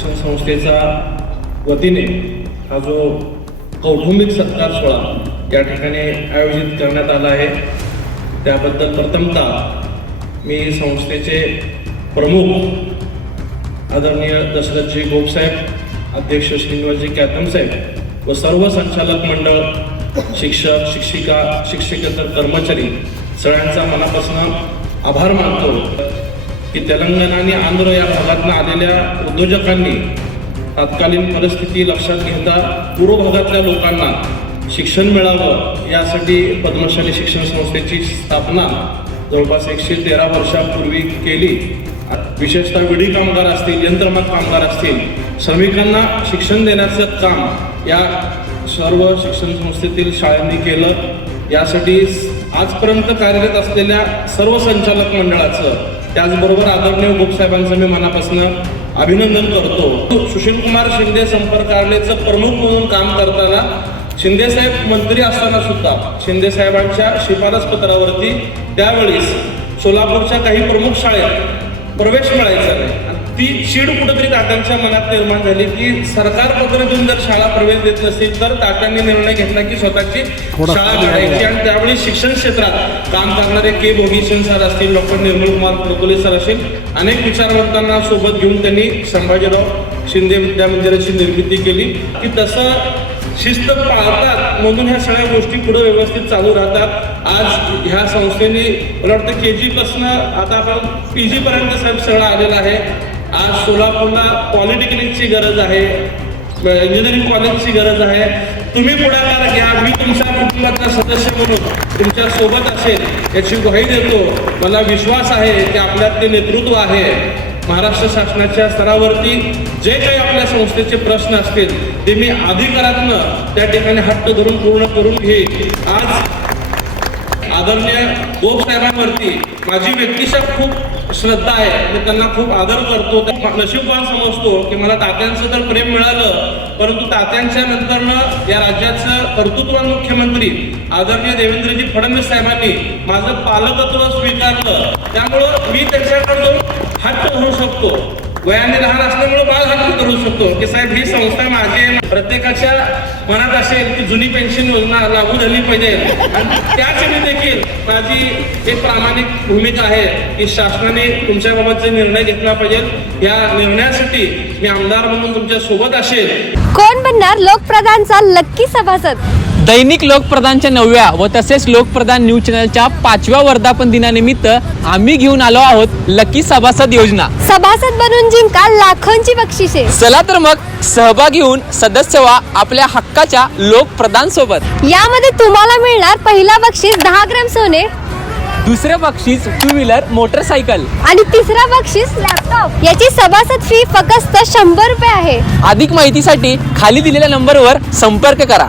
शिक्षण संस्थेचा वतीने हा जो कौटुंबिक सत्कार सोहळा या ठिकाणी आयोजित करण्यात आला आहे, त्याबद्दल प्रथमतः मी संस्थेचे प्रमुख आदरणीय दशरथजी गोपसाहेब, अध्यक्ष श्रीनिवासजी कॅतम साहेब व सर्व संचालक मंडळ, शिक्षक, शिक्षिका, शिक्षकेतर कर्मचारी सगळ्यांचा मनापासून आभार मानतो की तेलंगणा आणि आंध्र या भागातून आलेल्या उद्योजकांनी तत्कालीन परिस्थिती लक्षात घेता पूर्व भागातल्या लोकांना शिक्षण मिळावं यासाठी पद्मशाली शिक्षण संस्थेची स्थापना जवळपास 113 वर्षांपूर्वी केली. विशेषतः विडी कामगार असतील, यंत्रमाग कामगार असतील, श्रमिकांना शिक्षण देण्याचं काम या सर्व शिक्षण संस्थेतील शाळांनी केलं. यासाठी आजपर्यंत कार्यरत असलेल्या सर्व संचालक मंडळाचं, त्याचबरोबर आदरणीय गोपसाहेबांचं मी मनापासून अभिनंदन करतो. सुशीलकुमार शिंदे संपर्क कार्यालयाचं प्रमुख म्हणून काम करताना शिंदेसाहेब मंत्री असताना सुद्धा शिंदेसाहेबांच्या शिफारस पत्रावरती त्यावेळेस सोलापूरच्या काही प्रमुख शाळेत प्रवेश मिळायचा नाही. ती चीड कुठेतरी तात्यांच्या मनात निर्माण झाली की सरकार पद्धतीतून जर शाळा प्रवेश देत नसेल तर तात्यांनी निर्णय घेतला की स्वतःची शाळा घडायची. आणि त्यावेळी शिक्षण क्षेत्रात काम करणारे के भोगीशन सर असतील, डॉक्टर निर्मल कुमार फडकुले सर असतील, अनेक विचारवंतांना सोबत घेऊन त्यांनी संभाजीराव शिंदे विद्या मंदिराची निर्मिती केली की तसं शिस्त पाळतात म्हणून ह्या सगळ्या गोष्टी पुढे व्यवस्थित चालू राहतात. आज ह्या संस्थेने मला वाटतं KG पासून आता आपण PG पर्यंत साहेब सगळं आलेलं आहे. आज सोलापूरला पॉलिटेक्निकची गरज आहे, इंजिनिअरिंग कॉलेजची गरज आहे. तुम्ही पुढाकार घ्या, मी तुमच्या कुटुंबाचा सदस्य म्हणून तुमच्या सोबत असेल याची ग्वाही देतो. मला विश्वास आहे की आपल्यात ते नेतृत्व आहे. महाराष्ट्र शासनाच्या स्तरावरती जे काही आपल्या संस्थेचे प्रश्न असतील ते मी अधिकारातनं त्या ठिकाणी हट्ट धरून पूर्ण करून घेईन. आज आदरणीय गोपसाहेबांवरती माझी व्यक्तिशः खूप श्रद्धा आहे, मी त्यांना खूप आदर करतो. नशीबवान समजतो की मला तात्यांचं तर प्रेम मिळालं, परंतु तात्यांच्या नंतरनं या राज्याचं कर्तृत्ववान मुख्यमंत्री आदरणीय देवेंद्रजी फडणवीस साहेबांनी माझं पालकत्व स्वीकारलं. त्यामुळं मी त्याच्याकडे जाऊन हट्ट धरू शकतो. वयाने लहान असल्यामुळे बाळ हट्ट करू शकतो की साहेब ही संस्था माझी आहे. प्रत्येकाच्या मनात असेल की जुनी पेन्शन योजना लागू झाली पाहिजे आणि त्याच मी देखील माझी एक प्रामाणिक भूमिका आहे की शासनाने तुमच्याबाबतचे निर्णय घेतला पाहिजे. या निर्णयासाठी मी आमदार म्हणून तुमच्या सोबत असेल. कोण बनणार लोकप्रधानचा लक्की सभासद? दैनिक लोकप्रधानच्या 9व्या व तसेच लोकप्रधान न्यूज चॅनलच्या 5व्या वर्धापन दिनानिमित्त आम्ही घेऊन आलो आहोत लकी सभासद योजना. सभासद बनून जिंका लाखोंची बक्षिसे. चला तर मग सहभागी होऊन सदस्य व्हा आपल्या हक्काच्या लोकप्रधान सोबत. यामध्ये तुम्हाला मिळणार पहिला बक्षीस 10 ग्रॅम सोने, दुसरे बक्षीस 2 व्हीलर मोटरसायकल आणि तिसरा बक्षीस लॅपटॉप. याची सभासद फी फक्त 100 रुपये आहे. अधिक माहितीसाठी खाली दिलेल्या नंबरवर संपर्क करा.